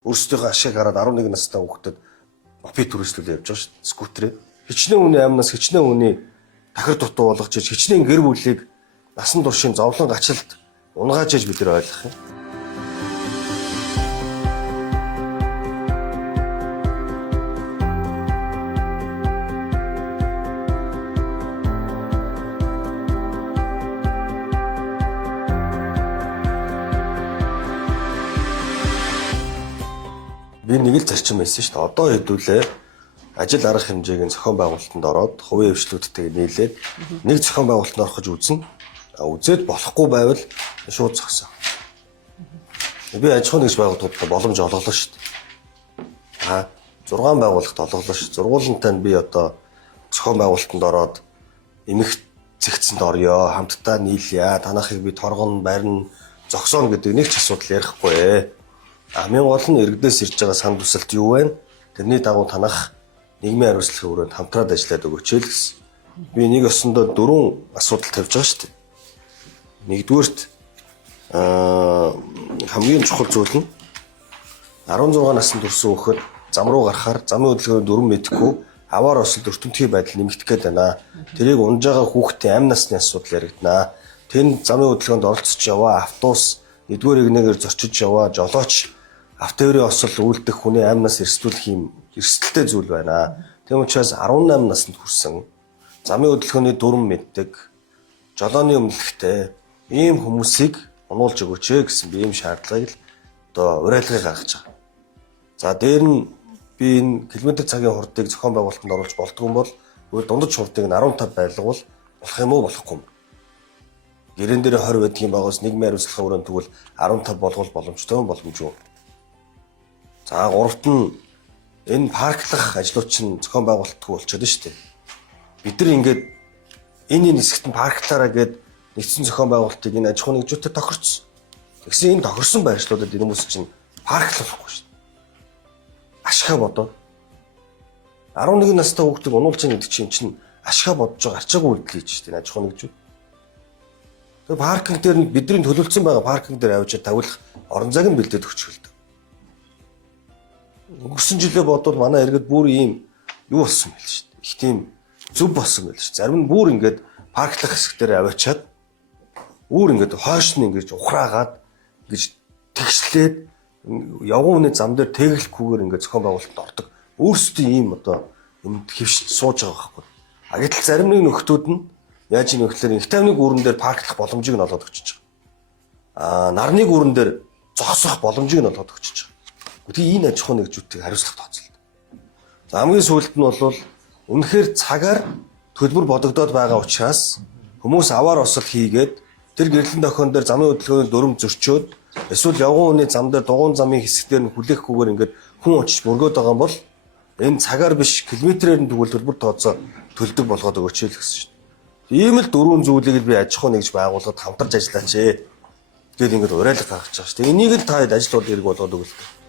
Өөрсдийнхөө ашиг хараад 11 настай хүүхдэд мопед түрээслүүлээ явж байгаа шүү дээ. Скутерээ. Хичнээн хүний амнаас хичнээн хүний тахир дутуу болгож иж хичнээн гэр бүлийг насан туршийн зовлон гачлалд унгааж иж бид нар ойлгох юм. Би нэг л зарчим байсан шүү дээ. Одоо хэдүүлээ ажил арга хэмжээг нь зохион байгуулалтанд ороод хувийн хвшлүүдтэйг нийлээд нэг зохион байгуулалтанд орохж үзнэ. Үзээд болохгүй байвал шууд зогсоо. Би аж ахуйн нэгж байгууллагууд боломж олголоо шүү дээ. 6 байгууллагт олголоо шүү. Зургуулантай нь би одоо зохион байгуулалтанд ороод эмэх зэгцэнд орё, хамтдаа нийлъя, танахыг би торгоно, барина, зогсооно гэдэг нэг ч асуудал ярихгүй ээ. Хамгийн гол нь иргэдээс ирж байгаа санд тусалт юу вэ? Тэрний дагуу танах нийгмийн хариуцлагын өрөөнд хамтраад ажиллаад өгөөч л гэсэн. Би нэг ёсондоо 4 асуудал тавьж байгаа шүү дээ. Нэгдүгээрт хамгийн чухал зүйл нь 16 наснд хүрсэн хүүхэд зам руу гарахаар замын хөдөлгөөний дүрм мэдэхгүй аваар осолд өртөмтгий байдал нэмэгдэх гээд байна. Тэрийг унж байгаа хүүхдийн амь насны асуудал яригдана. Тэнд замын хөдөлгөөнд оролцож яваа автобус нэгдүгээр игнэгээр зорчиж яваа жолооч автоэрийн осол үйлдэх хүний амь нас эрсдүүлэх юм эрсдэлтэй зүйл байна. Тийм учраас 18 наснд хүрсэн замын хөдөлгөөний дүрм мэддэг жолооны өмнөлттэй ийм хүмүүсийг онуулж өгөөч гэсэн би ийм шаардлагыг одоо уриалгыг гаргаж байгаа. За дээр нь би энэ километр цагийн хурдыг зохион байгуулалтанд оруулж болдгүй юм бол өөр дундаж хурдыг нь 15 байлгавал болох юм уу болохгүй юм. Гэрэн дээр 20 байдаг юм байгаас нийгмийн хариуцлагын өрөөнд тэгвэл 15 болгол боломжтой боломжгүй. За гуравт нь энэ парклах ажлууд чинь зохион байгуулалтгүй болчиход шүү дээ. Бид нар ингээд энэ хэсэгт нь парклаараа гээд нэгдсэн зохион байгуулалтыг энэ аж ахуйн нэгжүүдэд тохирсон. Тэгсэн энэ тохирсон байршлуудад энэ хүмүүс чинь парклахгүй шүү дээ. Ашгаа бодоод 11 настай хүүхдийг унуулж байгаа гэдэг чинь ашгаа бодож байгаа арчаагүй үйлдэл хийж шүү дээ аж ахуйн нэгжүүд. Тэр паркинг дээр нь бидний төлөвлөсөн байгаа паркинг дээр авчиж тавилах орон зайг нь бэлдээд өгч хөлдөө. Өнгөрсөн жилээ бодвол манай иргэд бүр ийм юу болсон байл шүү дээ. Их тийм зөв болсон байл шүү. Зарим нь бүр ингээд парклах хэсгээр аваачаад бүр ингээд хойш нь ингэж ухраагаад ингэж тэгшлээд явган хүний зам дээр тэглэхгүйгээр ингээд зохион байгуулалтанд ордог. Өөрсдөө ийм одоо юмд хөвшиж сууж байгаа байхгүй. Гэтэл зарим нэг нөхдүүд нь яаж ийм нөхлөөр их тавны гүүрэн дээр парклах боломжийг нь олгоод өгч байгаа. Нарны гүүрэн дээр зогсох боломжийг нь олгоод өгч байгаа. Тэгээ энэ аж ахуйн нэгжүүдийг хариуцлага тооцолдог. За хамгийн сүүлд нь бол үнэхээр цагаар төлбөр бодогдоод байгаа учраас хүмүүс аваар осол хийгээд тэр гэрлэн дохион дээр замын хөдөлгөөний дүрм зөрчөөд эсвэл явган хүний зам дээр дугуйн замын хэсгээр нь хүлээхгүйгээр ингээд хүн очиж мөргөөд байгаа юм бол энэ цагаар биш километрээр нь тэгвэл төлбөр тооцоо төлдөг болгоод өгөөч л гэсэн шүү дээ. Ийм л 4 зүйлийг би аж ахуй нэгж байгууллагад хамтарч ажиллаач ээ. Тэгээд ингээд уриалга гаргаж байгаа шүү дээ. Энийг л та хэд ажил бол хэрэг болгоод өгөл.